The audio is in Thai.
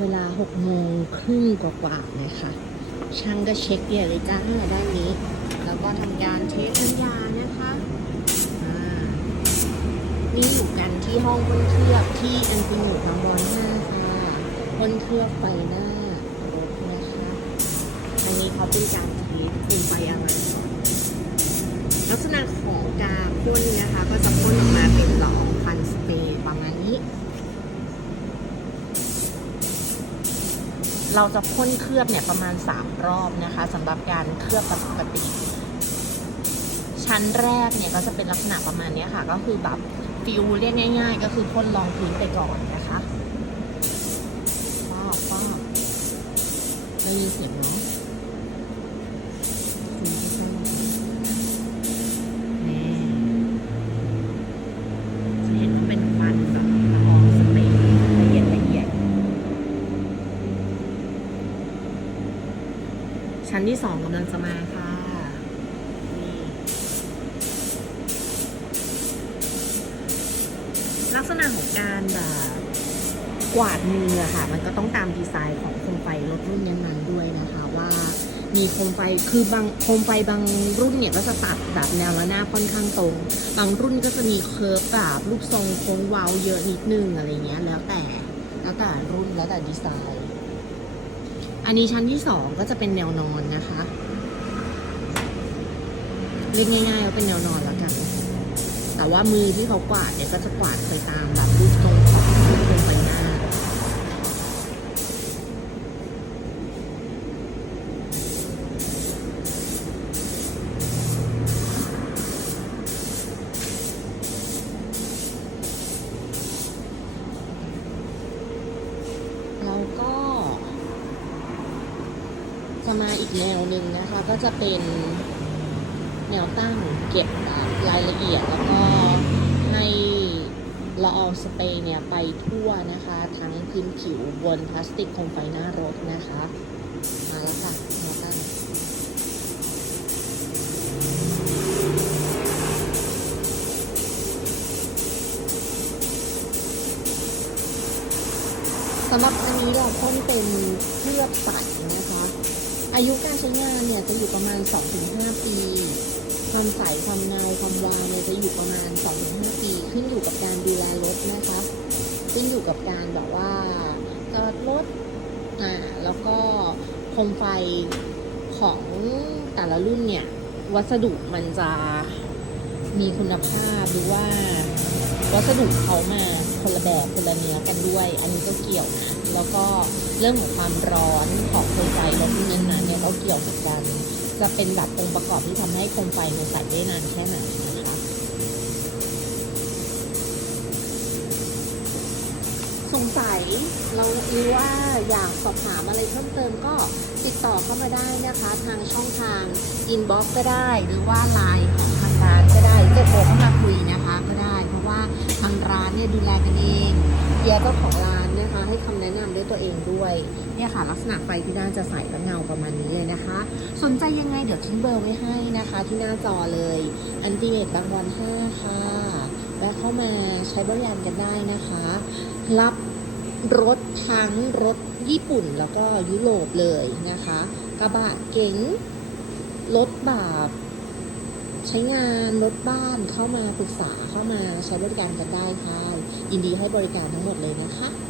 เวลา6โมงครึ่งกว่าๆนะคะ ช่างก็เช็คเกียร์เลยจ้าด้านนี้ แล้วก็ทำการเทสน้ำยานะคะอ่านี่อยู่กันที่ห้องพ่นเคลือบที่อันฟินิตน้ำร้อนห้าค่ะพ่นเคลือบไฟหน้ารถนะคะ อันนี้เขาเป็นการเทสเป็นไฟอะไรลักษณะของการพ่นนะคะก็จะพ่นออกมาเป็นละอองควันสเปรย์ประมาณนี้ เราจะพ่นเคลือบเนี่ยประมาณ 3 รอบนะคะสำหรับการเคลือบปกติ ชั้นแรกเนี่ยก็จะเป็นลักษณะประมาณเนี้ยค่ะ ก็คือแบบฟิวเรียกง่าย ๆ ก็คือพ่นรองพื้นไปก่อนนะคะป้าป้าได้ยินเสียงไหมนี่จะเห็นว่าเป็นควันแบบละอองสเปรย์ละเอียดละเอียด ชั้นที่สองกำลังจะมาค่ะลักษณะของการแบบกวาดมืออะค่ะ มันก็ต้องตามดีไซน์ของโคมไฟรถรุ่นนั้นๆด้วยนะคะว่ามีโคมไฟ คือบางโคมไฟบางรุ่นเนี่ยก็จะตัดแบบแนวระนาค่อนข้างตรง บางรุ่นก็จะมีเคิร์ฟแบบรูปทรงโค้งเว้าเยอะนิดนึงอะไรเงี้ย แล้วแต่ แล้วแต่รุ่นแล้วแต่ดีไซน์ อันนี้ชั้นที่สองก็จะเป็นแนวนอนนะคะเรียกง่ายๆว่าเป็นแนวนอนแล้วกัน แต่ว่ามือที่เขากวาดเนี่ยก็จะกวาดไปตามแบบรูปทรงของรูปทรงใบหน้า แล้วก็ จะมาอีกแนวหนึ่งนะคะ ก็จะเป็นแนวตั้งเก็บรายละเอียดแล้วก็ให้ละอองสเปรย์เนี่ยไปทั่วนะคะ ทั้งพื้นผิวบนพลาสติกโคมไฟหน้ารถนะคะ มาแล้วค่ะแนวตั้งสำหรับอันนี้เราพ่นเป็นเคลือบใสนะคะ อายุการใช้งานเนี่ยจะอยู่ประมาณ 2-5 ปี ความใสความเงาความวาวเนี่ยจะอยู่ประมาณ 2-5 ปี ขึ้นอยู่กับการดูแลรถนะคะขึ้นอยู่กับการแบบว่าจอดรถอ่าแล้วก็โคมไฟของแต่ละรุ่นเนี่ย วัสดุมันจะมีคุณภาพหรือว่า วัสดุเขามาคนละแบบคนละเนื้อกันด้วย อันนี้ก็เกี่ยว แล้วก็เรื่องของความร้อนของโคมไฟรถรุ่นนั้นๆเนี่ยก็เกี่ยวเหมือนกัน จะเป็นแบบองค์ประกอบที่ทำให้โคมไฟมันใส่ได้นานแค่ไหนนะคะสงสัยเราหรือว่าอยากสอบถามอะไรเพิ่มเติมก็ติดต่อเข้ามาได้นะคะ ทางช่องทางอินบ็อกซ์ก็ได้หรือว่าไลน์ของทางร้านก็ ยเจ้าของร้านนะคะ ให้คำแนะนำด้วยตัวเองด้วยเนี่ยค่ะ ลักษณะไฟที่ด้านจะใสและเงาประมาณนี้เลยนะคะ สนใจยังไงเดี๋ยวทิ้งเบอร์ไว้ให้นะคะ ที่หน้าจอเลย อันติเมตบางวัน5ค่ะแวะเข้ามาใช้บริการกันได้นะคะ รับรถทั้งรถญี่ปุ่นแล้วก็ยุโรปเลยนะคะ กระบะเก๋งรถแบบ ใช้งานรถบ้านเข้ามาปรึกษาเข้ามาใช้บริการกันได้ค่ะ ยินดีให้บริการทั้งหมดเลยนะคะ